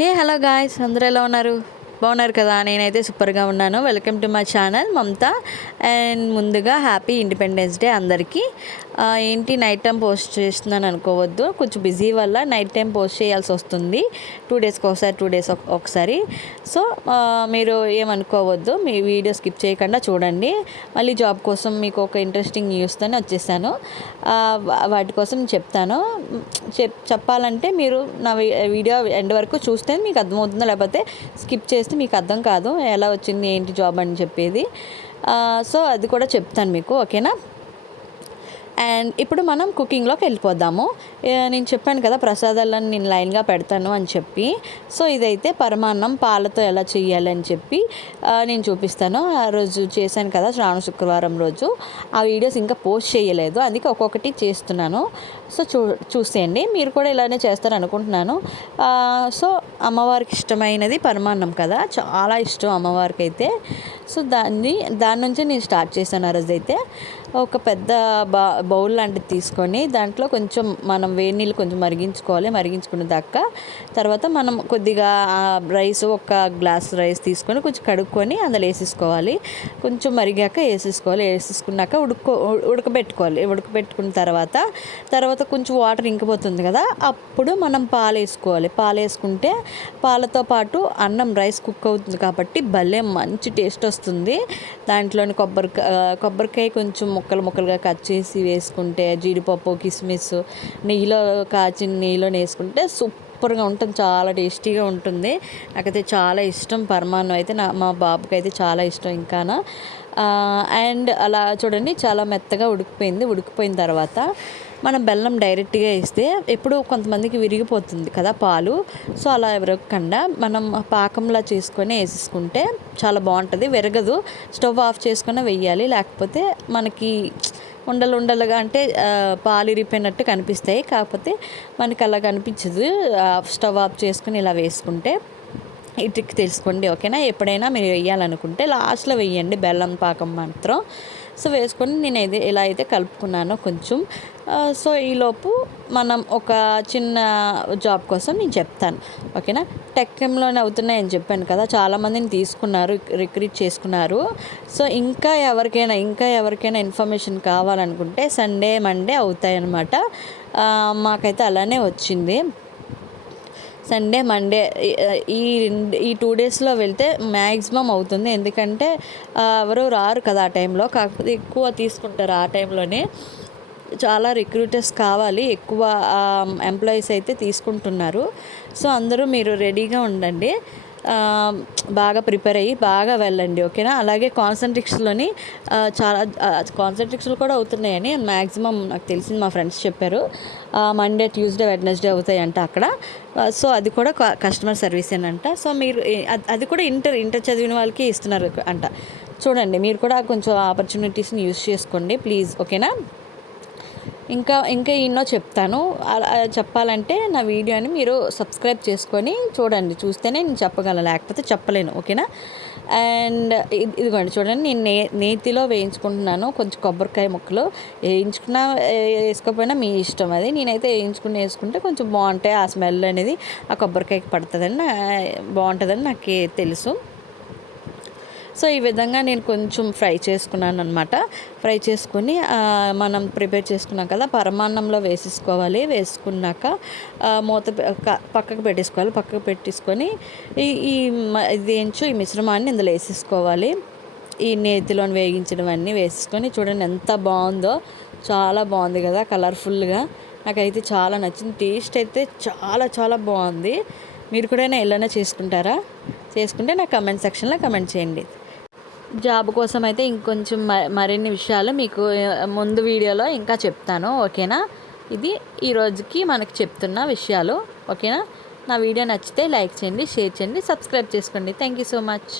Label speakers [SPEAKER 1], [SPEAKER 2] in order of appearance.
[SPEAKER 1] Hey hello guys అందరూ ఎలా ఉన్నారు? బాగున్నారు కదా? నేనైతే సూపర్గా ఉన్నాను. Welcome to my channel Mamata. And ముందుగా హ్యాపీ ఇండిపెండెన్స్ డే అందరికీ. ఏంటి నైట్ టైం పోస్ట్ చేస్తున్నాను అనుకోవద్దు. కొంచెం బిజీ వల్ల నైట్ టైం పోస్ట్ చేయాల్సి వస్తుంది. టూ డేస్కి ఒకసారి టూ డేస్ ఒకసారి. సో మీరు ఏమనుకోవద్దు. మీ వీడియో స్కిప్ చేయకుండా చూడండి. మళ్ళీ జాబ్ కోసం మీకు ఒక ఇంట్రెస్టింగ్ న్యూస్తోనే వచ్చేసాను. వాటి కోసం చెప్తాను. చెప్ చెప్పాలంటే మీరు నా వీడియో ఎండ్ వరకు చూస్తే మీకు అర్థమవుతుందో లేకపోతే స్కిప్ చేస్తే మీకు అర్థం కాదు. ఎలా వచ్చింది ఏంటి జాబ్ అని చెప్పేది. సో అది కూడా చెప్తాను మీకు ఓకేనా అండ్ ఇప్పుడు మనం కుకింగ్లోకి వెళ్ళిపోదాము. నేను చెప్పాను కదా ప్రసాదాలను నేను లైన్గా పెడతాను అని చెప్పి. సో ఇదైతే పరమాన్నం పాలతో ఎలా చేయాలి అని చెప్పి నేను చూపిస్తాను. ఆ రోజు చేశాను కదా శ్రావణ శుక్రవారం రోజు. ఆ వీడియోస్ ఇంకా పోస్ట్ చేయలేదు. అందుకే ఒక్కొక్కటి చేస్తున్నాను. సో చూ చూసేయండి. మీరు కూడా ఇలానే చేస్తారు అనుకుంటున్నాను. సో అమ్మవారికి ఇష్టమైనది పరమాన్నం కదా. చాలా ఇష్టం అమ్మవారికి అయితే సో దాన్ని దాని నుంచి నేను స్టార్ట్ చేశాను ఆ రోజు అయితే. ఒక పెద్ద బా బౌల్ లాంటిది తీసుకొని దాంట్లో కొంచెం మనం వేడి నీళ్ళు కొంచెం మరిగించుకోవాలి మరిగించుకున్న దాకా. తర్వాత మనం కొద్దిగా రైస్ ఒక గ్లాస్ రైస్ తీసుకొని కొంచెం కడుక్కొని అందులో వేసేసుకోవాలి. కొంచెం మరిగాక వేసేసుకోవాలి. వేసేసుకున్నాక ఉడుకో ఉడకబెట్టుకోవాలి. ఉడకబెట్టుకున్న తర్వాత తర్వాత కొంచెం వాటర్ ఇంకిపోతుంది కదా అప్పుడు మనం పాలు వేసుకోవాలి. పాలు వేసుకుంటే పాలతో పాటు అన్నం రైస్ కుక్ అవుతుంది కాబట్టి భలే మంచి టేస్ట్ వస్తుంది. వస్తుంది. దాంట్లోని కొబ్బరికాయ కొబ్బరికాయ కొంచెం ముక్కలు ముక్కలుగా కట్ చేసి వేసుకుంటే జీడిపప్పు కిస్మిస్ నెయ్యిలో కాచిన నెయ్యిలో వేసుకుంటే సూపర్గా ఉంటుంది. చాలా టేస్టీగా ఉంటుంది. నాకైతే చాలా ఇష్టం. పరమాన్నం అయితే నా మా బాబుకి అయితే చాలా ఇష్టం ఇంకానా. అండ్ అలా చూడండి చాలా మెత్తగా ఉడికిపోయింది. ఉడికిపోయిన తర్వాత మనం బెల్లం డైరెక్ట్గా వేస్తే ఎప్పుడు కొంతమందికి విరిగిపోతుంది కదా పాలు. సో అలా విరగకుండా మనం పాకంలా చేసుకొని వేసేసుకుంటే చాలా బాగుంటుంది. విరగదు. స్టవ్ ఆఫ్ చేసుకొని వెయ్యాలి లేకపోతే మనకి ఉండలు ఉండలుగా అంటే పాలు ఇరిపోయినట్టు కనిపిస్తాయి. కాకపోతే మనకి అలా కనిపించదు స్టవ్ ఆఫ్ చేసుకుని ఇలా వేసుకుంటే ఈ ట్రిక్ తెలుసుకోండి ఓకేనా? ఎప్పుడైనా మీరు వేయాలనుకుంటే లాస్ట్లో వేయండి బెల్లం పాకం మాత్రం. సో వేసుకొని నేను అయితే ఎలా అయితే కలుపుకున్నానో కొంచెం. సో ఈలోపు మనం ఒక చిన్న జాబ్ కోసం నేను చెప్తాను ఓకేనా? టెక్కంలోనే అవుతున్నాయని చెప్పాను కదా చాలామందిని తీసుకున్నారు రిక్రూట్ చేసుకున్నారు. సో ఇంకా ఎవరికైనా ఇంకా ఎవరికైనా ఇన్ఫర్మేషన్ కావాలనుకుంటే సండే మండే అవుతాయన్నమాట. మాకైతే అలానే వచ్చింది. సండే మండే ఈ- ఈ టూ డేస్లో వెళ్తే మ్యాక్సిమం అవుతుంది. ఎందుకంటే ఎవరు రారు కదా ఆ టైంలో. కాకపోతే ఎక్కువ తీసుకుంటారు ఆ టైంలోనే. చాలా రిక్రూటర్స్ కావాలి. ఎక్కువ ఎంప్లాయీస్ అయితే తీసుకుంటున్నారు. సో అందరూ మీరు రెడీగా ఉండండి. బాగా ప్రిపేర్ అయ్యి బాగా వెళ్ళండి ఓకేనా? అలాగే కాన్సన్ట్రిక్స్లోని చాలా కాన్సన్ట్రిక్స్లు కూడా అవుతున్నాయని మ్యాక్సిమం నాకు తెలిసింది మా ఫ్రెండ్స్ చెప్పారు. మండే ట్యూస్డే వెడ్నెస్డే అవుతాయంట అక్కడ. సో అది కూడా కస్టమర్ సర్వీస్ అంట సో మీరు అది- అది కూడా ఇంటర్ ఇంటర్ చదివిన వాళ్ళకి ఇస్తున్నారు అంట. చూడండి మీరు కూడా కొంచెం ఆపర్చునిటీస్ని యూస్ చేసుకోండి ప్లీజ్ ఓకేనా? ఇంకా ఇంకా ఎన్నో చెప్తాను. అలా చెప్పాలంటే నా వీడియోని మీరు సబ్స్క్రైబ్ చేసుకొని చూడండి. చూస్తేనే నేను చెప్పగలను లేకపోతే చెప్పలేను ఓకేనా? అండ్ ఇది- ఇదిగోండి చూడండి నేను నే నేతిలో వేయించుకుంటున్నాను. కొంచెం కొబ్బరికాయ ముక్కలు వేయించుకున్నా వేసుకోకపోయినా మీ ఇష్టం అది. నేనైతే వేయించుకుని వేసుకుంటే కొంచెం బాగుంటాయి. ఆ స్మెల్ అనేది ఆ కొబ్బరికాయకి పడుతుందని బాగుంటుందని నాకు తెలుసు. సో ఈ విధంగా నేను కొంచెం ఫ్రై చేసుకున్నాను అనమాట ఫ్రై చేసుకొని మనం ప్రిపేర్ చేసుకున్నాం కదా పరమాన్నంలో వేసేసుకోవాలి. వేసుకున్నాక మూత పక్కకు పెట్టేసుకోవాలి. పక్కకు పెట్టేసుకొని ఈ ఈ మ- ఇది ఏంచు ఈ మిశ్రమాన్ని ఇందులో వేసేసుకోవాలి. ఈ నేతిలో వేగించడం అన్నీ వేసుకొని చూడండి ఎంత బాగుందో. చాలా బాగుంది కదా కలర్ఫుల్గా. నాకైతే చాలా నచ్చింది. టేస్ట్ అయితే చాలా చాలా బాగుంది. మీరు కూడా ఎలానే చేసుకుంటారా? చేసుకుంటే నా కమెంట్ సెక్షన్లో కమెంట్ చేయండి. జాబ్ కోసం అయితే ఇంకొంచెం మ- మరిన్ని విషయాలు మీకు ముందు వీడియోలో ఇంకా చెప్తాను ఓకేనా? ఇది ఈరోజుకి మనకు చెప్తున్న విషయాలు ఓకేనా? నా వీడియో నచ్చితే లైక్ చేయండి షేర్ చేయండి సబ్స్క్రైబ్ చేసుకోండి. Thank you so much.